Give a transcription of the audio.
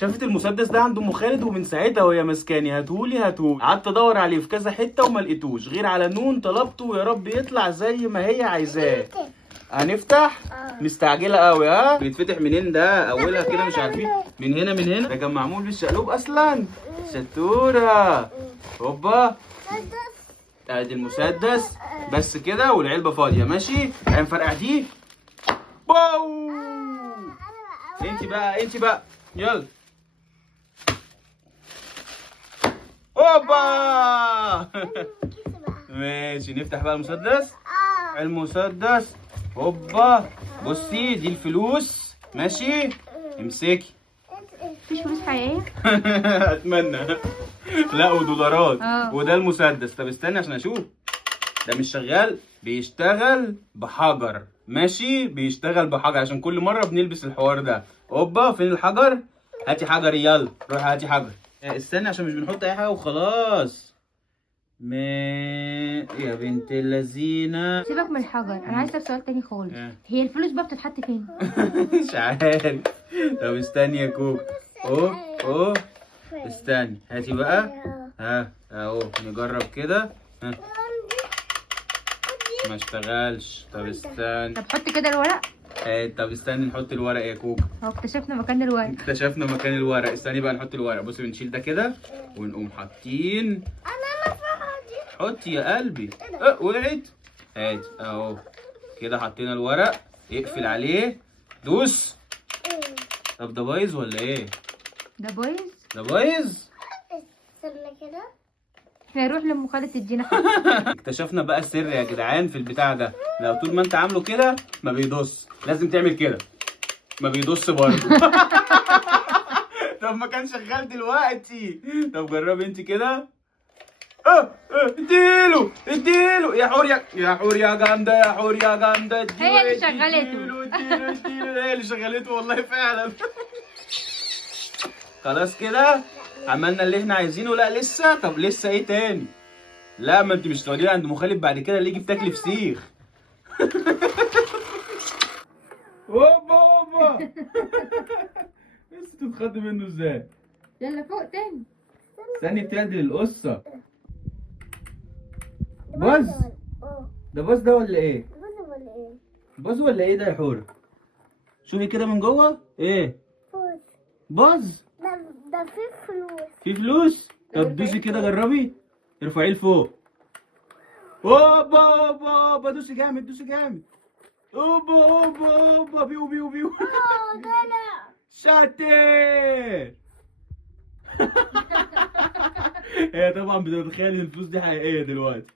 شافت المسدس ده عند ام خالد ومن ساعتها وهي ماسكاني هاتهولي هاتهولي. قعدت ادور عليه في كذا حته وما لقيتوش غير على نون، طلبته يا رب يطلع زي ما هي عايزاه. هنفتح. مستعجله قوي. ها بيتفتح منين ده؟ اولها كده مش عارفين. من هنا من هنا. ده كان معمول بالشقلوب اصلا. شطوره. هوبا ادي المسدس بس كده والعلبه فاضيه. ماشي هنفرقع دي. واو انت بقى يلا. هوبا ماشي نفتح بقى المسدس. المسدس هوبا. بصي دي الفلوس. ماشي امسكي. مفيش فلوس حقيقية؟ اتمنى. لا ودولارات. وده المسدس. طب استنى عشان اشوف. ده مش شغال. بيشتغل بحجر. ماشي بيشتغل بحجر عشان كل مرة بنلبس الحوار ده. هوبا فين الحجر؟ هاتي حجر يلا. روحي هاتي حجر. استنى عشان مش بنحط اي حاجة وخلاص. يا بنت اللذينة. سيبك من الحجر، انا عايز اسالك سؤال تاني خالص. هي الفلوس بقى بتتحط فين؟ مش عارف. طب استني يا كوكو. اوه استني هاتي بقى. ها اهو نجرب كده. ها ما اشتغلش. طب استني. طب حط كده الورق. طب استني نحط الورق يا كوكو. هو اكتشفنا مكان الورق. اكتشفنا مكان الورق. استني بقى نحط الورق. بصي بنشيل ده كده ونقوم حاطين. حطي يا قلبي. وقعت. هاتي اهو كده حطينا الورق. اقفل عليه. دوس. طب ده بايظ ولا ايه؟ ده بايظ. ده بايظ. استنى كده. احنا نروح لام خالد تدينا. اكتشفنا بقى السر يا جدعان في البتاع ده. لو طول ما انت عامله كده ما بيدوس. لازم تعمل كده. ما بيدوس برضه. طب ما كان شغال دلوقتي. طب جربي انت كده. اديله يا حور يا حور يا جامده يا حور يا جامده. هي اللي شغلته. اديله هي اللي شغلته والله فعلا. خلاص كده عملنا اللي احنا عايزينه. لا لسه. طب لسه ايه تاني؟ لا ما انت مش تقعدي عند مخالف بعد كده اللي يجي بتاكلي فسيخ. هوبا بس تتخضي منه ازاي؟ يلا فوق تاني. استني بتعدل القصه. باظ. ده باظ ده ولا ايه؟ باظ ولا ايه ده يا حوره؟ شوفي كده من جوه. ايه؟ باظ. ده فيه فلوس. في فلوس؟ طب دوسي كده جربي. ارفعيه لفوق. هوبا هوبا دوسي جامد دوسي جامد. هوبا بيو. ده لا. شاطر. هي طبعا بتتخيل ان الفلوس دي حقيقيه دلوقتي.